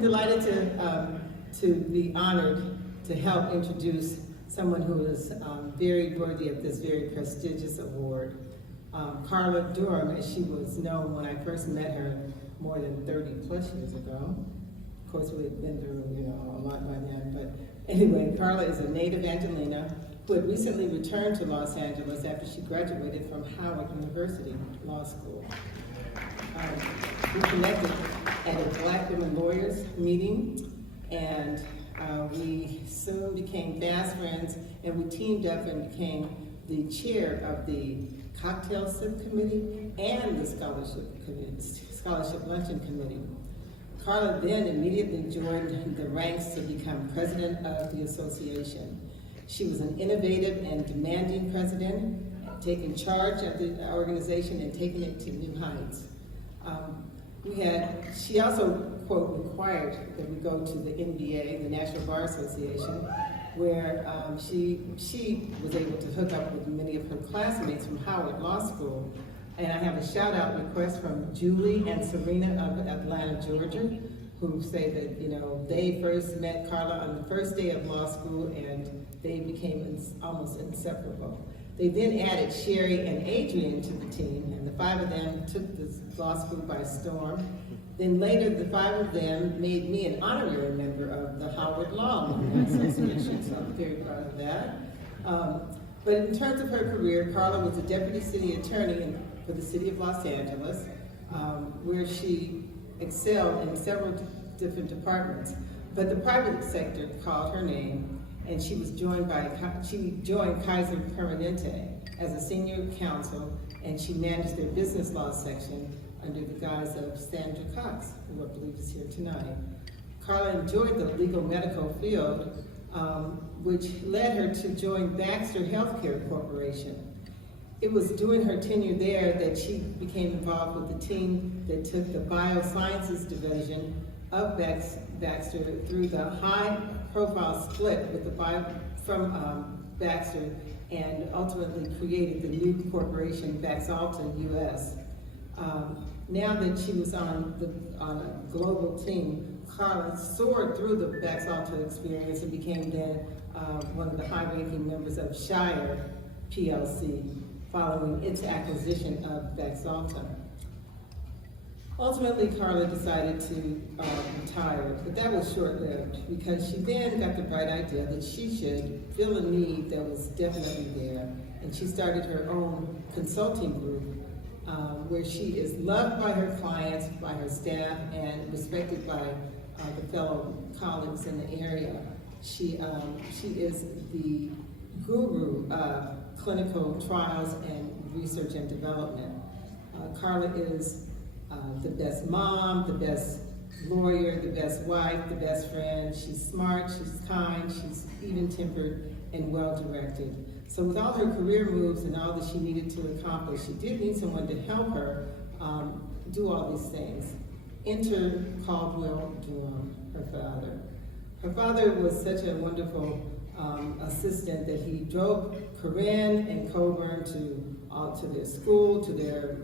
delighted to be honored to help introduce someone who is very worthy of this very prestigious award. Carla Durham, as she was known when I first met her more than 30 plus years ago. Of course, we had been through, a lot by then, but anyway, Carla is a native Angelina who had recently returned to Los Angeles after she graduated from Howard University Law School. We connected at a Black Women Lawyers meeting, and we soon became fast friends, and we teamed up and became the chair of the cocktail sip committee and the scholarship luncheon committee. Carla then immediately joined the ranks to become president of the association. She was an innovative and demanding president, taking charge of the organization and taking it to new heights. She also, quote, required that we go to the NBA, the National Bar Association, where she was able to hook up with many of her classmates from Howard Law School. And I have a shout out request from Julie and Serena of Atlanta, Georgia, who say that, they first met Carla on the first day of law school and they became almost inseparable. They then added Sherry and Adrian to the team, and the five of them took this law school by storm. Then later, the five of them made me an honorary member of the Howard Law Association, so I'm very proud of that. But in terms of her career, Carla was a deputy city attorney for the city of Los Angeles, where she excelled in several different departments. But the private sector called her name, and she joined Kaiser Permanente as a senior counsel, and she managed their business law section under the guise of Sandra Cox, who I believe is here tonight. Carla enjoyed the legal medical field, which led her to join Baxter Healthcare Corporation. It was during her tenure there that she became involved with the team that took the biosciences division of Baxter through the high-profile split with from Baxter, and ultimately created the new corporation Baxalta US. Now that she was on a global team, Carla soared through the Baxalta experience and became then one of the high-ranking members of Shire PLC, following its acquisition of Baxalta. Ultimately, Carla decided to retire, but that was short-lived because she then got the bright idea that she should fill a need that was definitely there, and she started her own consulting group where she is loved by her clients, by her staff, and respected by the fellow colleagues in the area. She is the guru of clinical trials and research and development. Carla is the best mom, the best lawyer, the best wife, the best friend. She's smart, she's kind, she's even-tempered and well-directed. So with all her career moves and all that she needed to accomplish, she did need someone to help her do all these things. Enter Caldwell Durham, her father. Her father was such a wonderful assistant that he drove Corinne and Coburn to their school, to their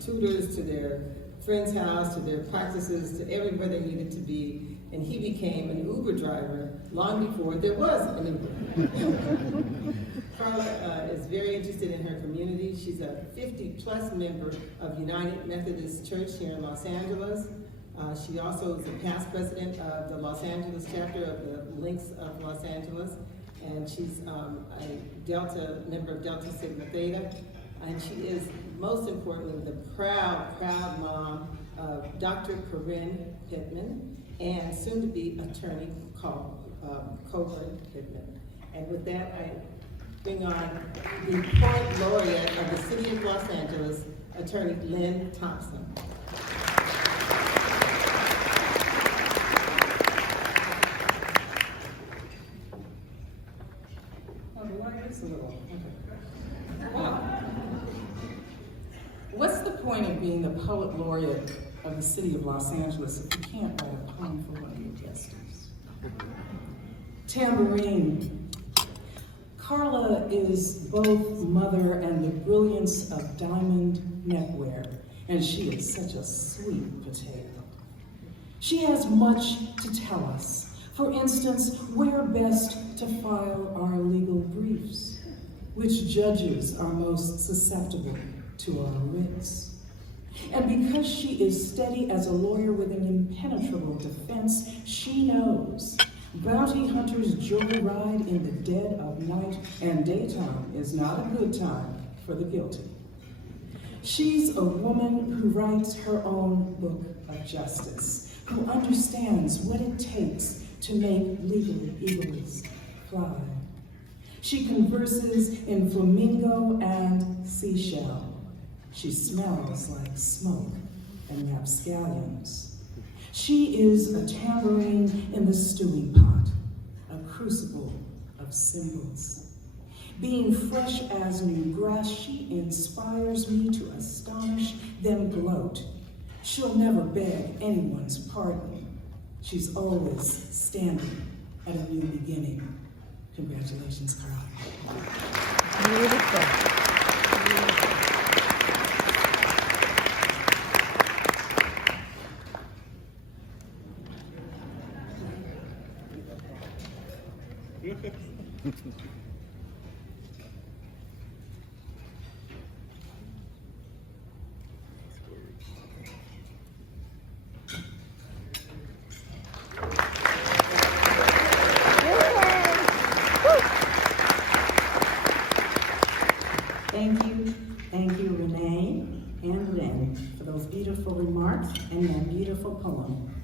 tutors, to their friend's house, to their practices, to everywhere they needed to be. And he became an Uber driver long before there was an Uber. Carla is very interested in her community. She's a 50-plus member of United Methodist Church here in Los Angeles. She also is a past president of the Los Angeles chapter of the Links of Los Angeles. And she's a member of Delta Sigma Theta. And she is, most importantly, the proud mom of Dr. Corinne Pittman and soon-to-be attorney Coburn Pittman. And with that, I bring on the poet laureate of the City of Los Angeles, Attorney Lynn Thompson. What's the point of being the poet laureate of the City of Los Angeles if you can't write a poem for one of your guests? Tambourine. Carla is both mother and the brilliance of diamond neckwear, and she is such a sweet potato. She has much to tell us. For instance, where best to file our legal briefs, which judges are most susceptible to our writs. And because she is steady as a lawyer with an impenetrable defense, she knows bounty hunters joyride in the dead of night, and daytime is not a good time for the guilty. She's a woman who writes her own book of justice, who understands what it takes to make legal eagles fly. She converses in flamingo and seashell. She smells like smoke and rapscallions. She is a tambourine in the stewing pot, a crucible of symbols. Being fresh as new grass, she inspires me to astonish, then gloat. She'll never beg anyone's pardon. She's always standing at a new beginning. Congratulations, Carla. Beautiful. Thank you, Renee and Lynn, for those beautiful remarks and that beautiful poem.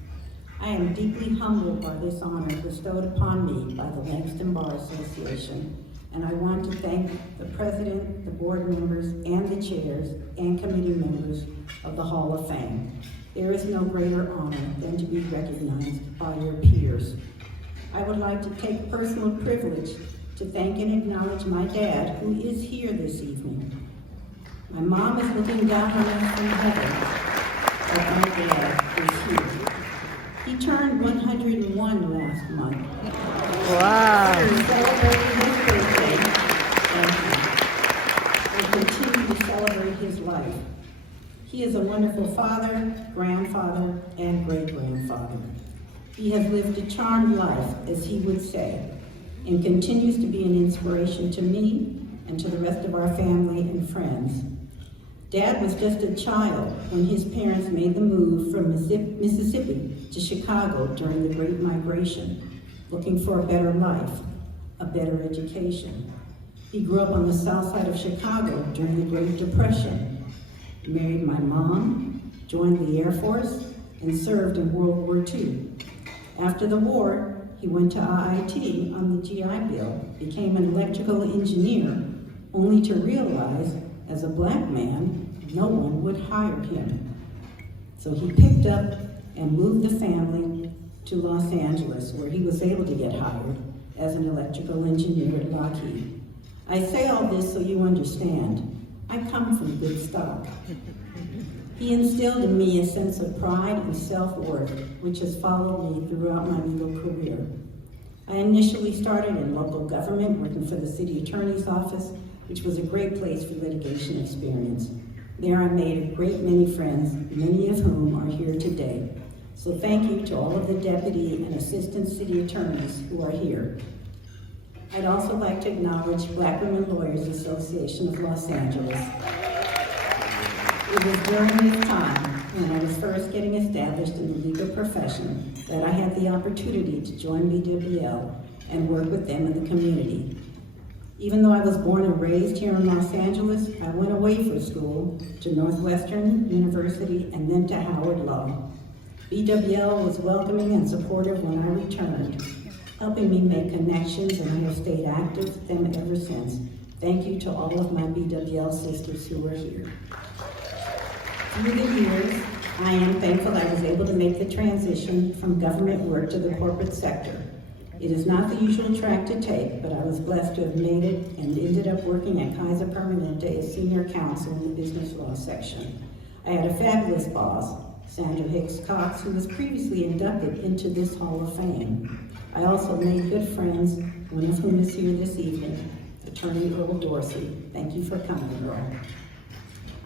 I am deeply humbled by this honor bestowed upon me by the Langston Bar Association, and I want to thank the president, the board members, and the chairs and committee members of the Hall of Fame. There is no greater honor than to be recognized by your peers. I would like to take personal privilege to thank and acknowledge my dad, who is here this evening. My mom is looking down on us from heaven, but my dad is here. He turned 101 last month. Wow. He celebrated his birthday and will continue to celebrate his life. He is a wonderful father, grandfather, and great-grandfather. He has lived a charmed life, as he would say, and continues to be an inspiration to me and to the rest of our family and friends. Dad was just a child when his parents made the move from Mississippi to Chicago during the Great Migration, looking for a better life, a better education. He grew up on the south side of Chicago during the Great Depression, married my mom, joined the Air Force, and served in World War II. After the war, he went to IIT on the GI Bill, became an electrical engineer, only to realize, as a black man, no one would hire him. So he picked up and moved the family to Los Angeles, where he was able to get hired as an electrical engineer at Lockheed. I say all this so you understand. I come from good stock. He instilled in me a sense of pride and self-worth, which has followed me throughout my legal career. I initially started in local government, working for the city attorney's office, which was a great place for litigation experience. There I made a great many friends, many of whom are here today. So thank you to all of the deputy and assistant city attorneys who are here. I'd also like to acknowledge Black Women Lawyers Association of Los Angeles. It was during this time, when I was first getting established in the legal profession, that I had the opportunity to join BWL and work with them in the community. Even though I was born and raised here in Los Angeles, I went away for school to Northwestern University and then to Howard Law. BWL was welcoming and supportive when I returned, helping me make connections, and I have stayed active with them ever since. Thank you to all of my BWL sisters who are here. Through the years, I am thankful I was able to make the transition from government work to the corporate sector. It is not the usual track to take, but I was blessed to have made it and ended up working at Kaiser Permanente as senior counsel in the business law section. I had a fabulous boss, Sandra Hicks Cox, who was previously inducted into this Hall of Fame. I also made good friends, one of whom is here this evening, Attorney Earl Dorsey. Thank you for coming, Earl.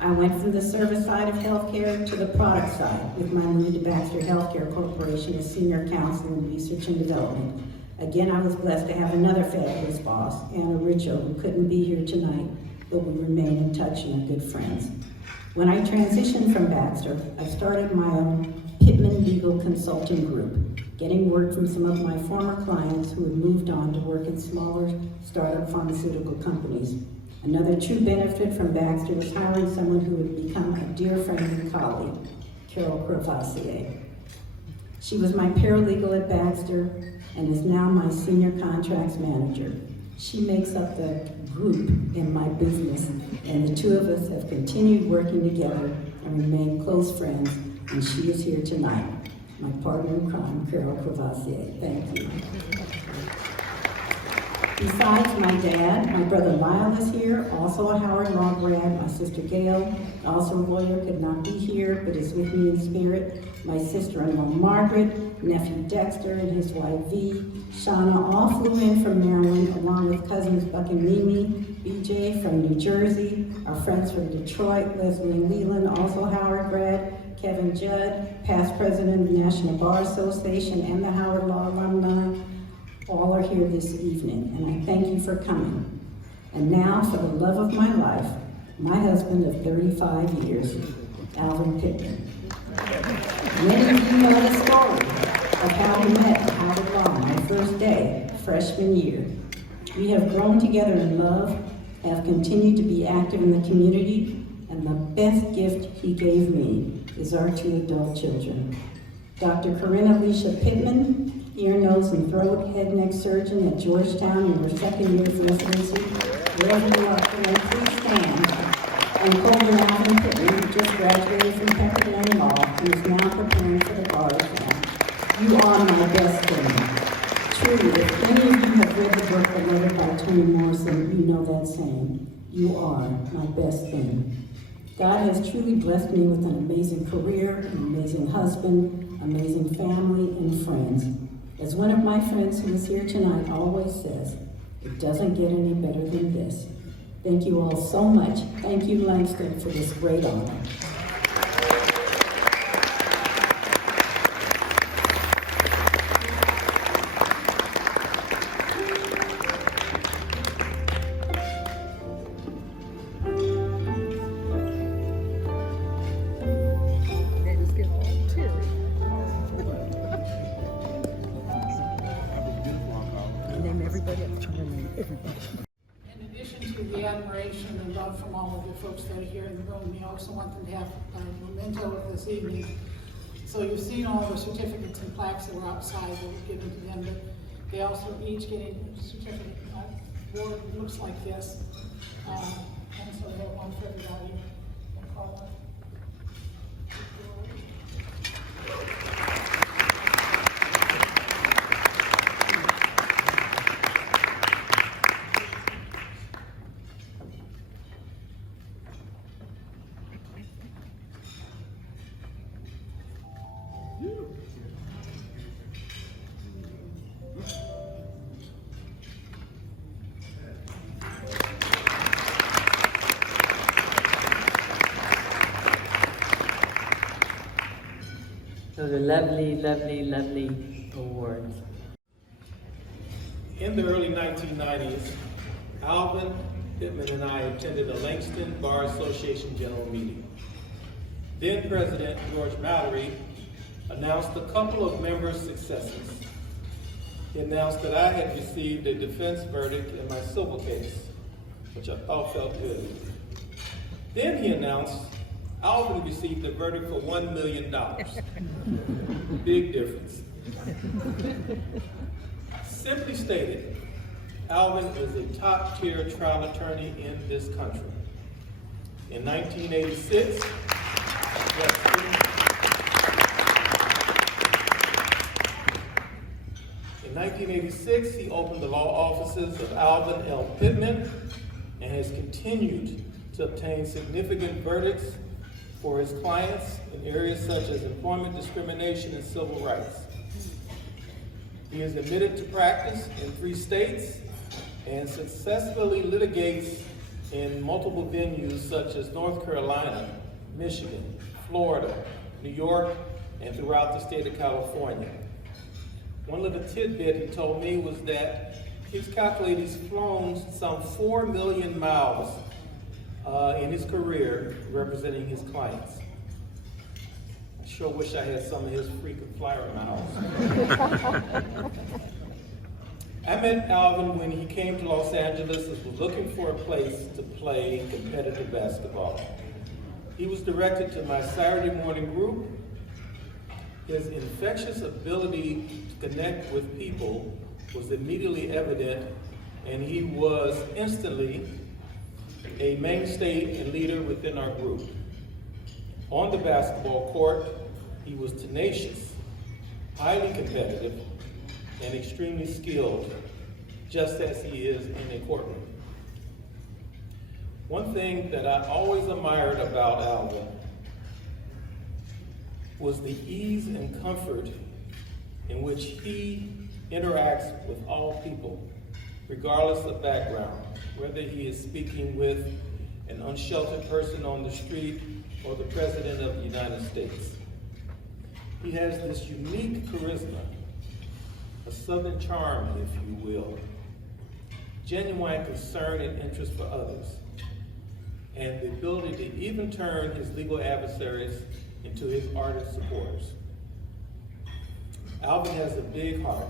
I went from the service side of healthcare to the product side with my move to Baxter Healthcare Corporation as Senior Counsel in Research and Development. Again, I was blessed to have another fabulous boss, Anna Richo, who couldn't be here tonight, but we remain in touch and are good friends. When I transitioned from Baxter, I started my own Pittman Legal Consulting Group, getting work from some of my former clients who had moved on to work in smaller startup pharmaceutical companies. Another true benefit from Baxter was hiring someone who had become a dear friend and colleague, Carol Crevassier. She was my paralegal at Baxter and is now my senior contracts manager. She makes up the group in my business, and the two of us have continued working together and remain close friends, and she is here tonight, my partner in crime, Carol Crevassier. Thank you. Besides my dad, my brother Lyle is here, also a Howard Law grad. My sister Gail, also a lawyer, could not be here, but is with me in spirit. My sister-in-law Margaret, nephew Dexter and his wife V. Shauna all flew in from Maryland, along with cousins Buck and Mimi, BJ from New Jersey, our friends from Detroit, Leslie and Leland, also Howard grad, Kevin Judd, past president of the National Bar Association and the Howard Law alumni. All are here this evening, and I thank you for coming. And now, for the love of my life, my husband of 35 years, Alvin Pittman. Many of you know the story of how we met at Howard Law my first day, freshman year. We have grown together in love, have continued to be active in the community, and the best gift he gave me is our two adult children. Dr. Corinne Alicia Pittman, ear, nose, and throat, head, neck surgeon at Georgetown in her second year of residency. Wherever you are, please stand. And Colby Alvin Pittman, who just graduated from Pepperdine Law and is now preparing for the bar exam. You are my best friend. Truly, if any of you have read the book The Letter by Toni Morrison, you know that saying. You are my best friend. God has truly blessed me with an amazing career, an amazing husband, amazing family, and friends. As one of my friends who is here tonight always says, it doesn't get any better than this. Thank you all so much. Thank you, Langston, for this great honor. In addition to the admiration and love from all of the folks that are here in the room, we also want them to have a memento of this evening. So you've seen all the certificates and plaques that were outside that were given to them, but they also each getting a certificate award that looks like this. And so they have one for everybody. And Carla. Those are lovely, lovely, lovely awards. In the early 1990s, Alvin Pittman and I attended a Langston Bar Association general meeting. Then President George Mallory announced a couple of members' successes. He announced that I had received a defense verdict in my civil case, which I thought felt good. Then he announced Alvin received a verdict for $1 million. Big difference. Simply stated, Alvin is a top-tier trial attorney in this country. In 1986, he opened the law offices of Alvin L. Pittman and has continued to obtain significant verdicts for his clients in areas such as employment discrimination and civil rights. He is admitted to practice in 3 states and successfully litigates in multiple venues such as North Carolina, Michigan, Florida, New York, and throughout the state of California. One little tidbit he told me was that he's calculated he's flown some 4 million miles in his career representing his clients. I sure wish I had some of his frequent flyer miles. I met Alvin when he came to Los Angeles and was looking for a place to play competitive basketball. He was directed to my Saturday morning group. His infectious ability to connect with people was immediately evident, and he was instantly a mainstay and leader within our group. On the basketball court, he was tenacious, highly competitive, and extremely skilled, just as he is in a courtroom. One thing that I always admired about Alvin was the ease and comfort in which he interacts with all people, regardless of background, whether he is speaking with an unsheltered person on the street or the President of the United States. He has this unique charisma, a southern charm, if you will, genuine concern and interest for others, and the ability to even turn his legal adversaries into his ardent supporters. Alvin has a big heart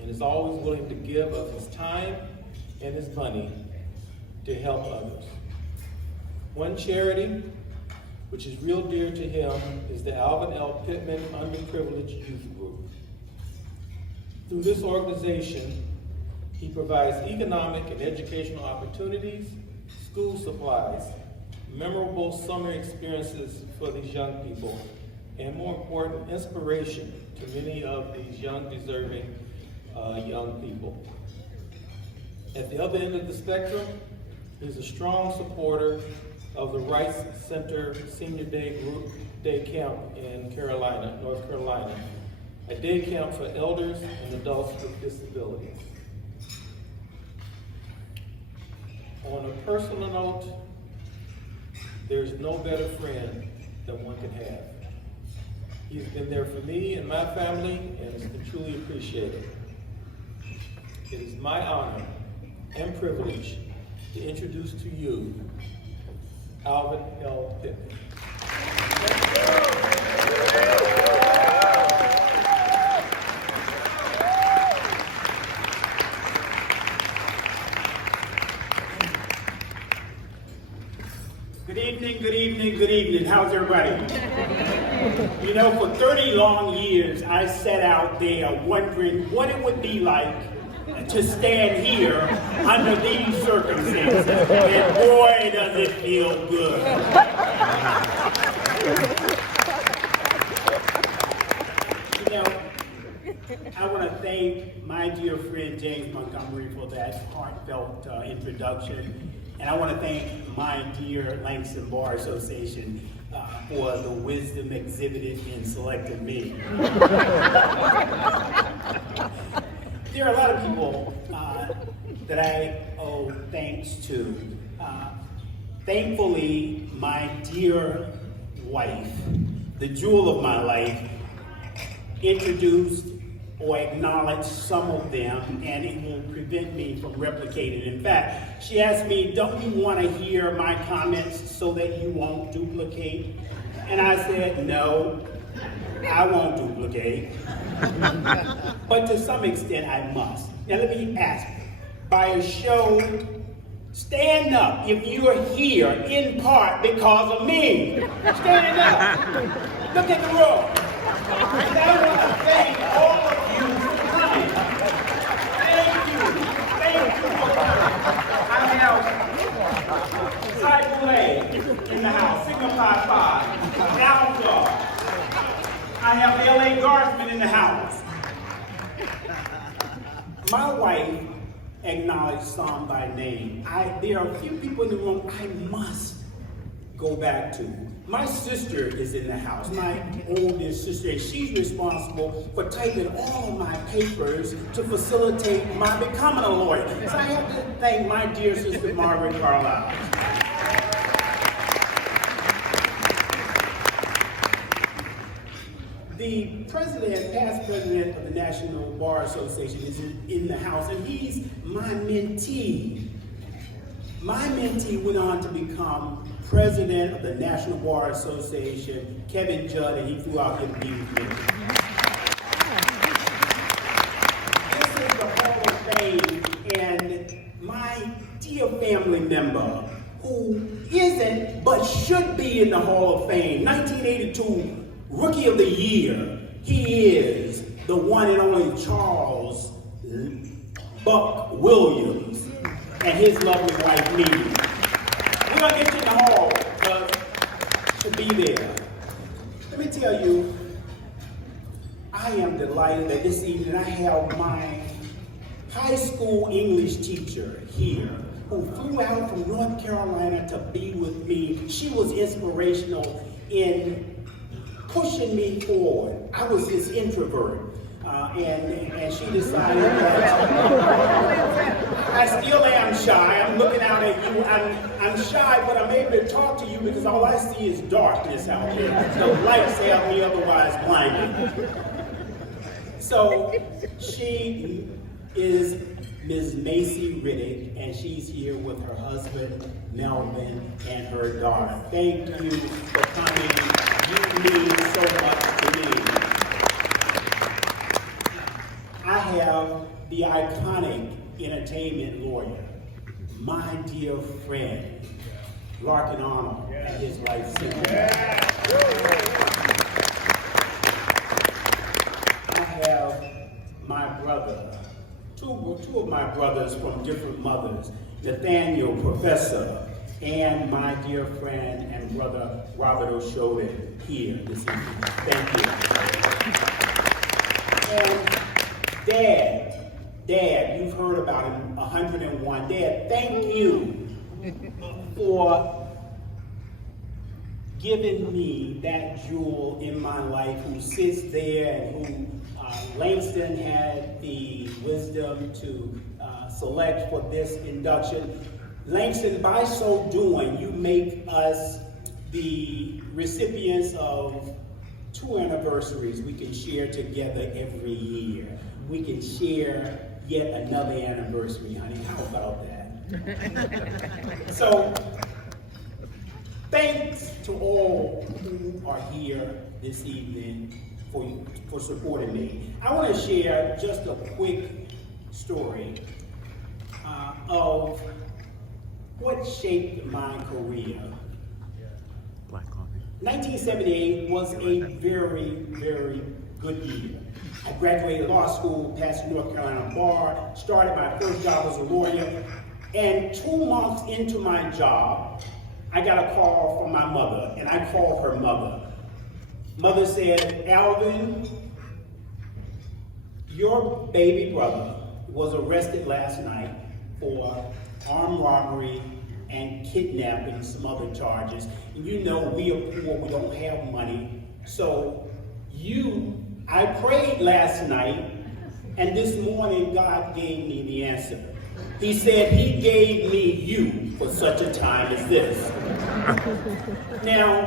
and is always willing to give of his time and his money to help others. One charity, which is real dear to him, is the Alvin L. Pittman Underprivileged Youth Group. Through this organization, he provides economic and educational opportunities, school supplies, memorable summer experiences for these young people, and more important, inspiration to many of these young, deserving young people. At the other end of the spectrum, he's a strong supporter of the Rice Center Senior Day Camp in North Carolina, a day camp for elders and adults with disabilities. On a personal note, there's no better friend than one can have. He's been there for me and my family, and has been truly appreciated. It is my honor and privilege to introduce to you Alvin L. Pittman. Good evening, good evening, good evening. How's everybody? You know, for 30 long years, I sat out there wondering what it would be like to stand here under these circumstances. And boy, does it feel good. You know, I want to thank my dear friend James Montgomery for that heartfelt introduction. And I want to thank my dear Langston Bar Association for the wisdom exhibited in selecting me. There are a lot of people that I owe thanks to. Thankfully, my dear wife, the jewel of my life, introduced or acknowledged some of them, and it will prevent me from replicating. In fact, she asked me, don't you want to hear my comments so that you won't duplicate? And I said, no, I won't duplicate. But to some extent, I must. Now let me ask you, by a show, stand up if you are here in part because of me. Stand up. Look at the room. And I want to thank all of you for coming. Thank you. Thank you for coming. I have Cycle A in the house, Sigma Phi Phi, Alpha. I have L.A. Guardsman in the house. My wife acknowledged some by name. There are a few people in the room I must go back to. my sister is in the house, my oldest sister, and she's responsible for typing all of my papers to facilitate my becoming a lawyer. So I have to thank my dear sister, Margaret Carlisle. The past president of the National Bar Association is in the house, and he's my mentee. My mentee went on to become president of the National Bar Association, Kevin Judd, and he flew out here to be with me. This is the Hall of Fame, and my dear family member, who isn't but should be in the Hall of Fame, 1982 Rookie of the Year, he is the one and only Charles Buck Williams and his lovely wife, Mimi. We're going to get you in the hall to be there. Let me tell you, I am delighted that this evening I have my high school English teacher here who flew out from North Carolina to be with me. She was inspirational in pushing me forward. I was this introvert, and she decided that I still am shy. I'm looking out at you. I'm shy, but I'm able to talk to you because all I see is darkness out here. The lights have me otherwise blinded. So she is Ms. Macy Riddick, and she's here with her husband, Melvin, and her daughter. Thank you for coming. You mean so much to me. I have the iconic entertainment lawyer, my dear friend, Larkin Arnold, and his wife, Cynthia. I have my brother, two of my brothers from different mothers, Nathaniel, Professor, and my dear friend and brother, Robert O'Shaughnessy, here this evening. Thank you. And Dad, you've heard about him 101. Dad, thank you for giving me that jewel in my life who sits there and who Langston had the wisdom to select for this induction. Langston, by so doing, you make us the recipients of 2 anniversaries we can share together every year. We can share yet another anniversary, honey. How about that? So, thanks to all who are here this evening for supporting me. I want to share just a quick story of what shaped my career. 1978 was a very, very good year. I graduated law school, passed the North Carolina bar, started my first job as a lawyer, and 2 months into my job, I got a call from my mother, and I called her mother. Mother said, Alvin, your baby brother was arrested last night for armed robbery and kidnapping, some other charges. And you know, we are poor, we don't have money. So I prayed last night, and this morning God gave me the answer. He said he gave me you for such a time as this. Now,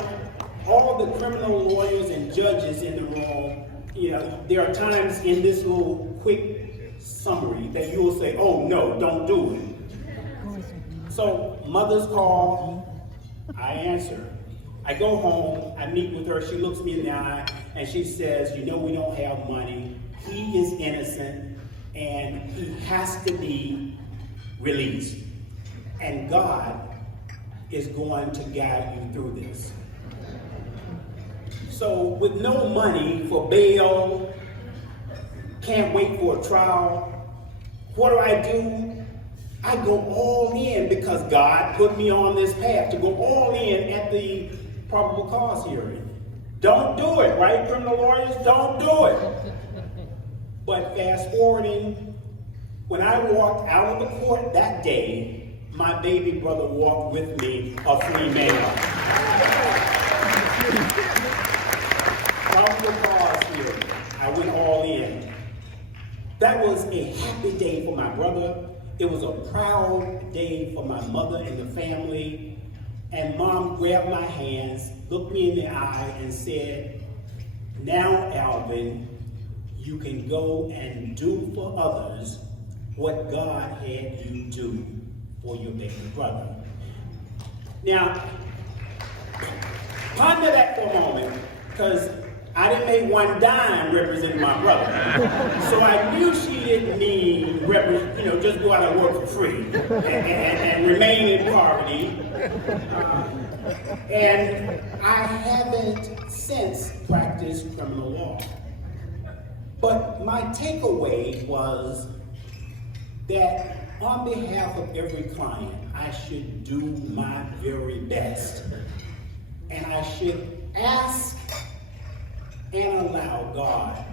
all the criminal lawyers and judges in the room, you know, there are times in this little quick summary that you will say, oh no, don't do it. So mother's call, I answer. I go home, I meet with her, she looks me in the eye, and she says, you know we don't have money, he is innocent, and he has to be released. And God is going to guide you through this. So with no money for bail, can't wait for a trial, what do? I go all in because God put me on this path to go all in at the probable cause hearing. Don't do it, right, criminal lawyers? Don't do it. But fast forwarding, when I walked out of the court that day, my baby brother walked with me, a free man. Without the applause here, I went all in. That was a happy day for my brother. It was a proud day for my mother and the family. And Mom grabbed my hands, looked me in the eye, and said, "Now, Alvin, you can go and do for others what God had you do for your baby brother." Now, ponder that for a moment, because I didn't make one dime representing my brother. So I knew she didn't mean, just go out and work for free and remain in poverty. And I haven't since practiced criminal law. But my takeaway was that on behalf of every client, I should do my very best. And I should ask and allow God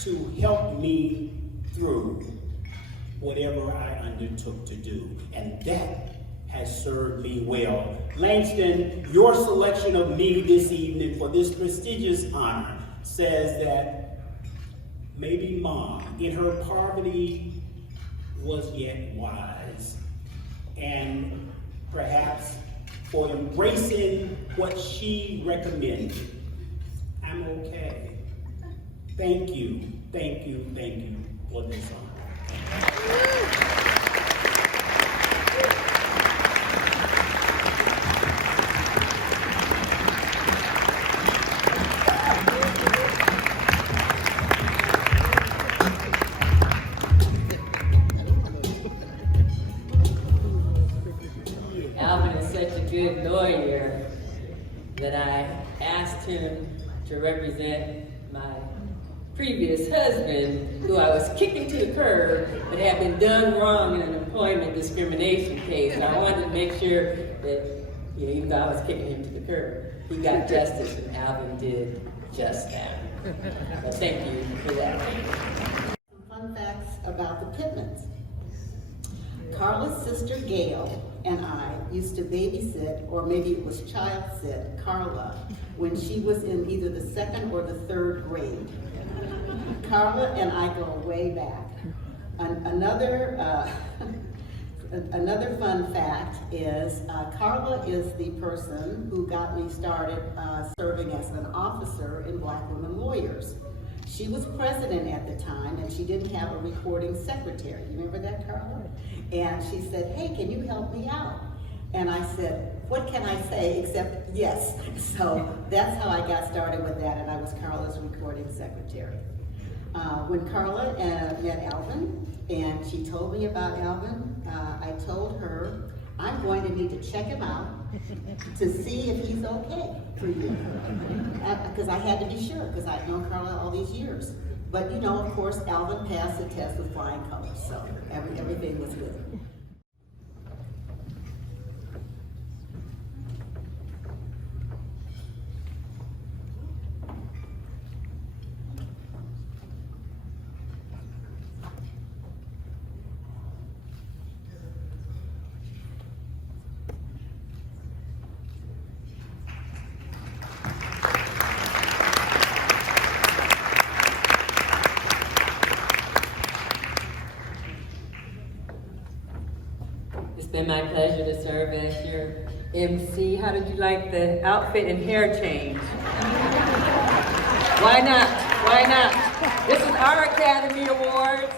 to help me through whatever I undertook to do. And that has served me well. Langston, your selection of me this evening for this prestigious honor says that maybe Mom, in her poverty, was yet wise. And perhaps for embracing what she recommended, I'm okay. Thank you for this honor. Alvin is such a good lawyer that I asked him to represent my previous husband, who I was kicking to the curb, but had been done wrong in an employment discrimination case. And I wanted to make sure that, even though I was kicking him to the curb, he got justice, and Alvin did just that. So thank you for that. Some fun facts about the Pittmans. Carla's sister Gail and I used to babysit, or maybe it was child sit, Carla when she was in either the 2nd or the 3rd grade. Carla and I go way back. Another fun fact is Carla is the person who got me started serving as an officer in Black Women Lawyers. She was president at the time, and she didn't have a recording secretary. You remember that, Carla? And she said, "Hey, can you help me out?" And I said, "What can I say except yes?" So that's how I got started with that, and I was Carla's recording secretary. When Carla met Alvin, and she told me about Alvin, I told her, "I'm going to need to check him out to see if he's okay for you." Because I had to be sure, because I'd known Carla all these years. But of course, Alvin passed the test with flying colors, so everything was good. It's been my pleasure to serve as your MC. How did you like the outfit and hair change? Why not? Why not? This is our Academy Awards.